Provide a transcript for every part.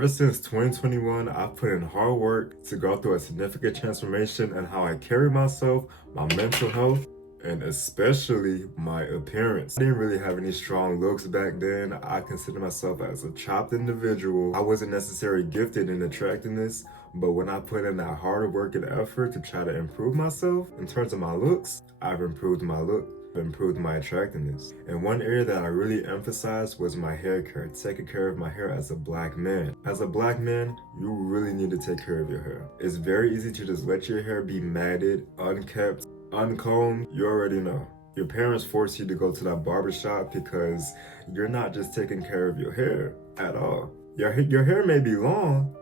Ever since 2021, I've put in hard work to go through a significant transformation in how I carry myself, my mental health, and especially my appearance. I didn't really have any strong looks back then. I consider myself as a chopped individual. I wasn't necessarily gifted in attractiveness, but when I put in that hard work and effort to try to improve myself in terms of my looks, I've improved my look, improved my attractiveness. And one area that I really emphasized was my hair care, taking care of my hair as a black man. As a black man, you really need to take care of your hair. It's very easy to just let your hair be matted, unkept, uncombed. You already know. Your parents force you to go to that barbershop because you're not just taking care of your hair at all. Your hair may be long,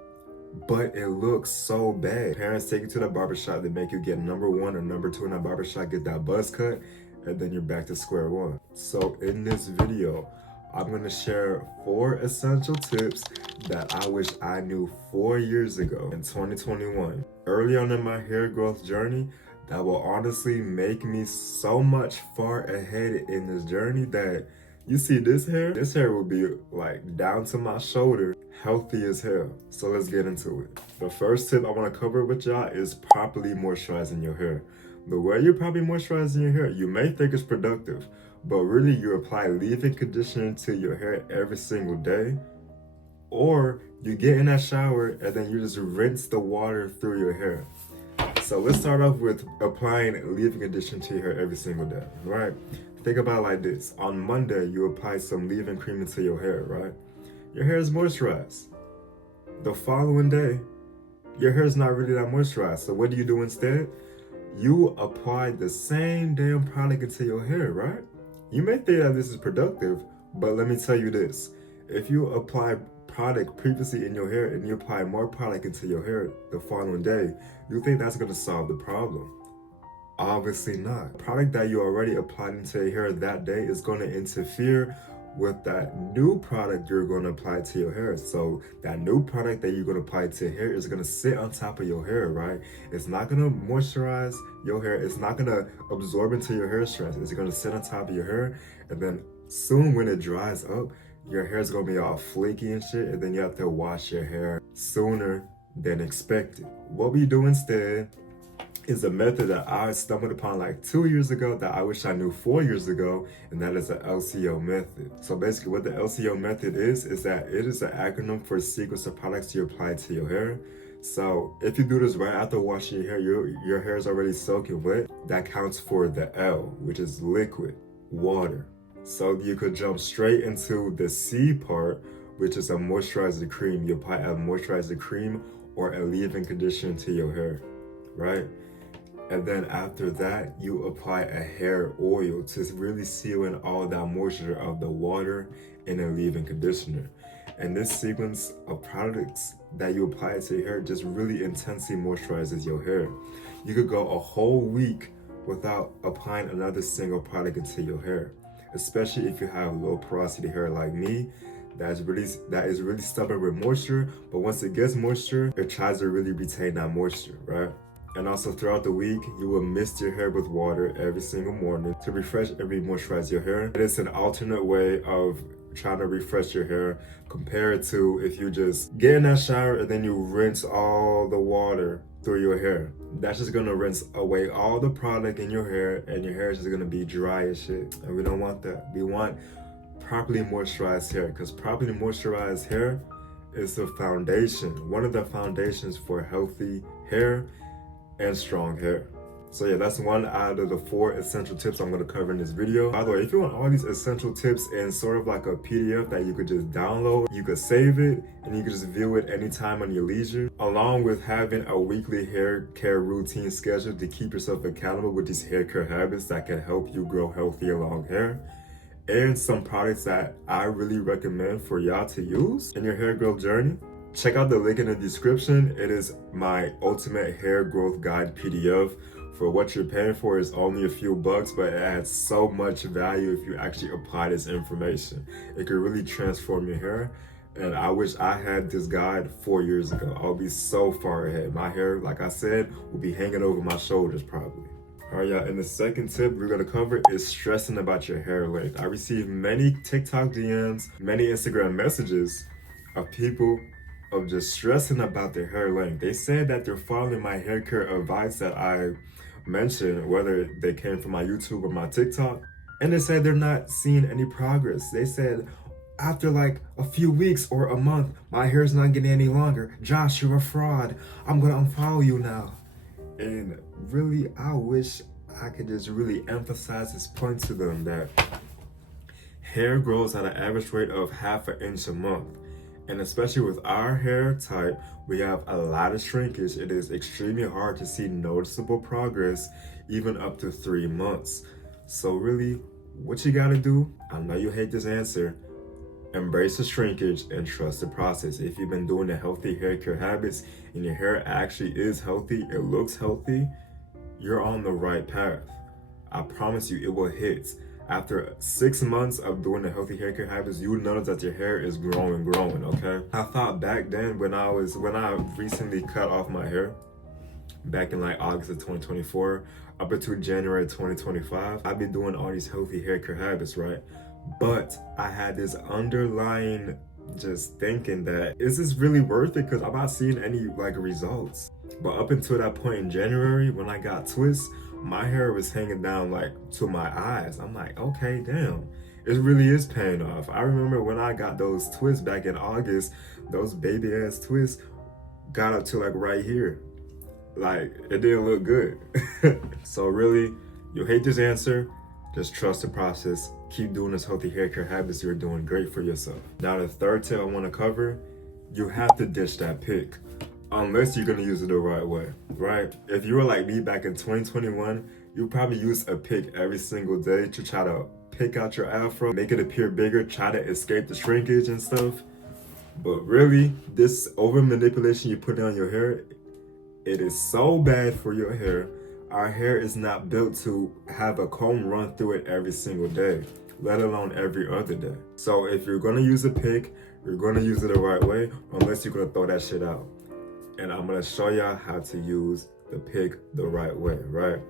but it looks so bad. Parents take you to the barbershop, they make you get number one or number two in that barbershop, get that buzz cut, and then you're back to square one. So in this video, I'm gonna share 4 essential tips that I wish I knew 4 years ago in 2021. Early on in my hair growth journey, that will honestly make me so much far ahead in this journey that you see this hair will be like down to my shoulder, healthy as hell. So let's get into it. The first tip I want to cover with y'all is properly moisturizing your hair. The way you're properly moisturizing your hair, you may think it's productive, but really you apply leave-in conditioner to your hair every single day, or you get in that shower and then you just rinse the water through your hair. So let's start off with applying leave-in conditioner to your hair every single day, right? Think about it like this. On Monday, you apply some leave-in cream into your hair, right? Your hair is moisturized. The following day, your hair is not really that moisturized. So what do you do instead? You apply the same damn product into your hair, right? You may think that this is productive, but let me tell you this. If you apply product previously in your hair and you apply more product into your hair the following day, you think that's going to solve the problem. Obviously not. Product that you already applied into your hair that day is going to interfere with that new product you're going to apply to your hair. So that new product that you're going to apply to your hair is going to sit on top of your hair, right? It's not going to moisturize your hair. It's not going to absorb into your hair strands. It's going to sit on top of your hair, and then soon when it dries up, your hair is going to be all flaky and shit, and then you have to wash your hair sooner than expected. What we do instead is a method that I stumbled upon like 2 years ago that I wish I knew 4 years ago, and that is the LCO method. So basically what the LCO method is that it is an acronym for sequence of products you apply to your hair. So if you do this right after washing your hair, your hair is already soaking wet. That counts for the L, which is liquid, water. So you could jump straight into the C part, which is a moisturizer cream. You apply a moisturizer cream or a leave-in conditioner to your hair, right? And then after that, you apply a hair oil to really seal in all that moisture of the water and a leave-in conditioner. And this sequence of products that you apply to your hair just really intensely moisturizes your hair. You could go a whole week without applying another single product into your hair, especially if you have low porosity hair like me. That is really stubborn with moisture, but once it gets moisture, it tries to really retain that moisture, right? And also throughout the week, you will mist your hair with water every single morning to refresh and re-moisturize your hair. It is an alternate way of trying to refresh your hair compared to if you just get in that shower and then you rinse all the water through your hair. That's just gonna rinse away all the product in your hair, and your hair is just gonna be dry as shit. And we don't want that. We want properly moisturized hair, because properly moisturized hair is the foundation, one of the foundations for healthy hair and strong hair. So yeah, that's one out of the 4 essential tips I'm going to cover in this video. By the way, if you want all these essential tips in sort of like a PDF that you could just download, you could save it and you could just view it anytime on your leisure, along with having a weekly hair care routine schedule to keep yourself accountable with these hair care habits that can help you grow healthy long hair, and some products that I really recommend for y'all to use in your hair growth journey. Check out the link in the description. It is my ultimate hair growth guide PDF. For what you're paying for is only a few bucks, but it adds so much value if you actually apply this information. It could really transform your hair. And I wish I had this guide 4 years ago. I'll be so far ahead. My hair, like I said, will be hanging over my shoulders probably. All right, y'all, and the second tip we're gonna cover is stressing about your hair length. I received many TikTok DMs, many Instagram messages of people of just stressing about their hair length. They said that they're following my hair care advice that I mentioned, whether they came from my YouTube or my TikTok, and they said they're not seeing any progress. They said after like a few weeks or a month, my hair's not getting any longer. Josh, you're a fraud. I'm gonna unfollow you now. And really, I wish I could just really emphasize this point to them that hair grows at an average rate of ½ an inch a month. And especially with our hair type, we have a lot of shrinkage. It is extremely hard to see noticeable progress even up to 3 months. So really, what you gotta do, I know you hate this answer, embrace the shrinkage and trust the process. If you've been doing the healthy hair care habits and your hair actually is healthy, it looks healthy, you're on the right path. I promise you it will hit. After 6 months of doing the healthy hair care habits, you will notice that your hair is growing, okay? I thought back then when I recently cut off my hair, back in like August of 2024, up until January 2025, I've been doing all these healthy hair care habits, right? But I had this underlying just thinking that, is this really worth it? Because I'm not seeing any like results. But up until that point in January, when I got twists, my hair was hanging down like to my eyes. I'm like, okay, damn, it really is paying off. I remember when I got those twists back in August, those baby ass twists got up to like right here. Like, it didn't look good. So really, you hate this answer, just trust the process. Keep doing this healthy hair care habits. You're doing great for yourself. Now, the third tip I want to cover, you have to ditch that pick. Unless you're gonna use it the right way, right? If you were like me back in 2021, you probably use a pick every single day to try to pick out your afro, make it appear bigger, try to escape the shrinkage and stuff. But really, this over manipulation you put on your hair, it is so bad for your hair. Our hair is not built to have a comb run through it every single day, let alone every other day. So if you're gonna use a pick, you're gonna use it the right way, unless you're gonna throw that shit out. And I'm gonna show y'all how to use the pick the right way, right?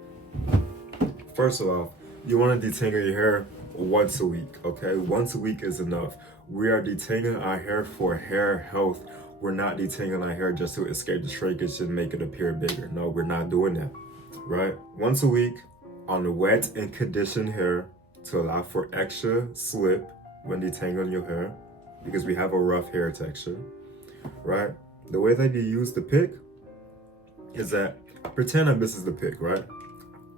First of all, you wanna detangle your hair once a week, okay? Once a week is enough. We are detangling our hair for hair health. We're not detangling our hair just to escape the shrinkage and make it appear bigger. No, we're not doing that, right? Once a week on the wet and conditioned hair to allow for extra slip when detangling your hair because we have a rough hair texture, right? The way that you use the pick is that, pretend that this is the pick, right?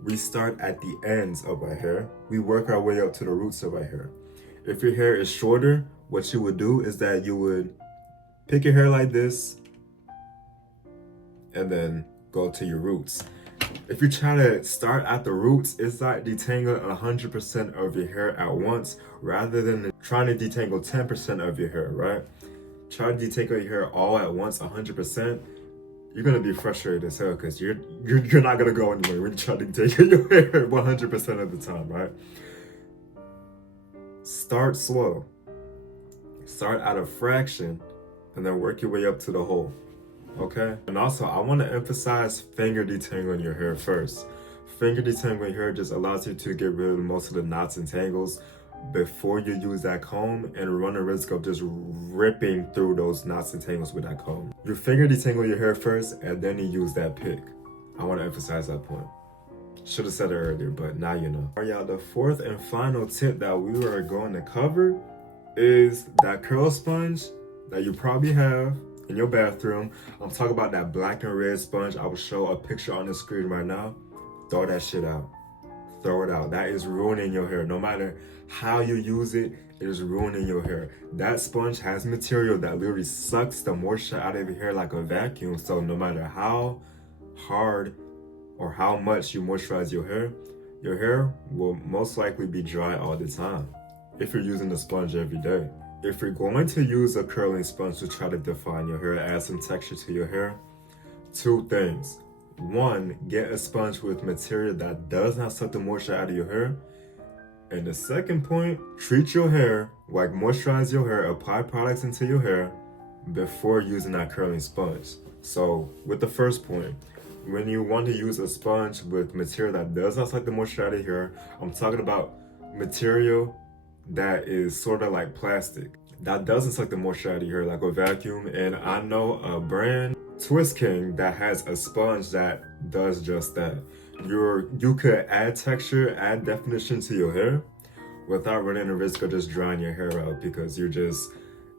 We start at the ends of our hair. We work our way up to the roots of our hair. If your hair is shorter, what you would do is that you would pick your hair like this and then go to your roots. If you try to start at the roots, it's like detangling 100% of your hair at once rather than trying to detangle 10% of your hair, right? Try to detangle your hair all at once, 100%, you're gonna be frustrated as hell because you're not gonna go anywhere when you try to detangle your hair 100% of the time, right? Start slow. Start at a fraction and then work your way up to the whole, okay? And also, I want to emphasize finger detangling your hair first. Finger detangling your hair just allows you to get rid of most of the knots and tangles before you use that comb and run the risk of just ripping through those knots and tangles with that comb. You finger detangle your hair first and then you use that pick. I want to emphasize that point. Should have said it earlier, but now you know. All right, y'all, the fourth and final tip that we are going to cover is that curl sponge that you probably have in your bathroom. I'm talking about that black and red sponge. I will show a picture on the screen right now. Throw that shit out. Throw it out. That is ruining your hair. No matter how you use it, it is ruining your hair. That sponge has material that literally sucks the moisture out of your hair like a vacuum. So no matter how hard or how much you moisturize your hair will most likely be dry all the time if you're using the sponge every day. If you're going to use a curling sponge to try to define your hair, add some texture to your hair, two things. One, get a sponge with material that does not suck the moisture out of your hair. And the second point, treat your hair, like moisturize your hair, apply products into your hair before using that curling sponge. So with the first point, when you want to use a sponge with material that does not suck the moisture out of your hair, I'm talking about material that is sort of like plastic. that doesn't suck the moisture out of your hair like a vacuum. And I know a brand, Twist King, that has a sponge that does just that. You could add texture, add definition to your hair without running the risk of just drying your hair out, because you're just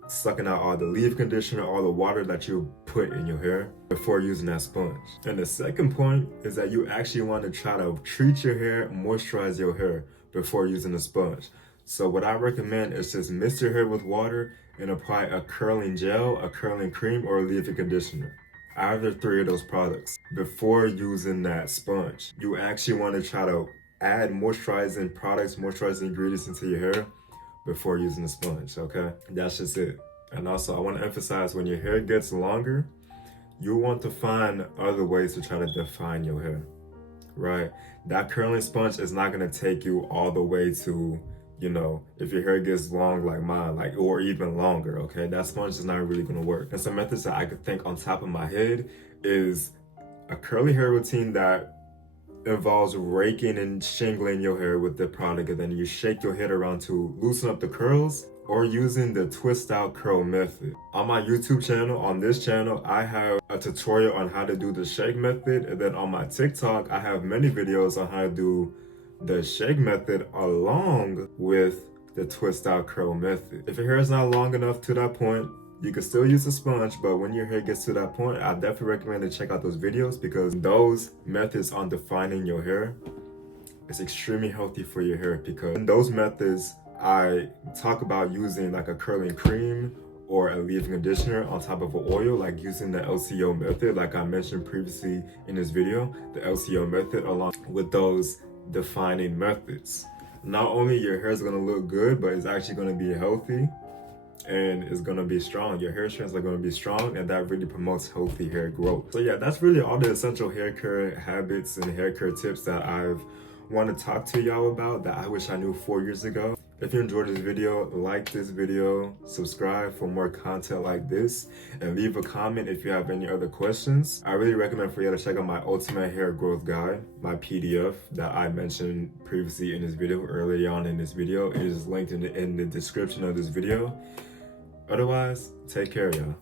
sucking out all the leave conditioner, all the water that you put in your hair before using that sponge. And the second point is that you actually want to try to treat your hair, moisturize your hair before using the sponge. So what I recommend is just mix your hair with water and apply a curling gel, a curling cream, or a leave-in conditioner. Either three of those products before using that sponge. You actually want to try to add moisturizing products, moisturizing ingredients into your hair before using the sponge, okay? That's just it. And also, I want to emphasize, when your hair gets longer, you want to find other ways to try to define your hair, right? That curling sponge is not going to take you all the way to, you know, if your hair gets long like mine, like, or even longer, okay? That sponge is not really going to work. And some methods that I could think on top of my head is a curly hair routine that involves raking and shingling your hair with the product, and then you shake your head around to loosen up the curls, or using the twist out curl method. On my YouTube channel, on this channel, I have a tutorial on how to do the shake method, and then on my TikTok, I have many videos on how to do the shake method along with the twist out curl method. If your hair is not long enough to that point, you can still use a sponge, but when your hair gets to that point, I definitely recommend to check out those videos, because those methods on defining your hair is extremely healthy for your hair. Because in those methods, I talk about using like a curling cream or a leave-in conditioner on top of an oil, like using the LCO method, like I mentioned previously in this video, the LCO method along with those defining methods. Not only your hair is gonna look good, but it's actually gonna be healthy and it's gonna be strong. Your hair strands are gonna be strong, and that really promotes healthy hair growth. So yeah, that's really all the essential hair care habits and hair care tips that I've want to talk to y'all about that I wish I knew 4 years ago. If you enjoyed this video, like this video, subscribe for more content like this, and leave a comment if you have any other questions. I really recommend for you to check out my ultimate hair growth guide, my PDF that I mentioned previously in this video, early on in this video. It is linked in the description of this video. Otherwise, take care, y'all.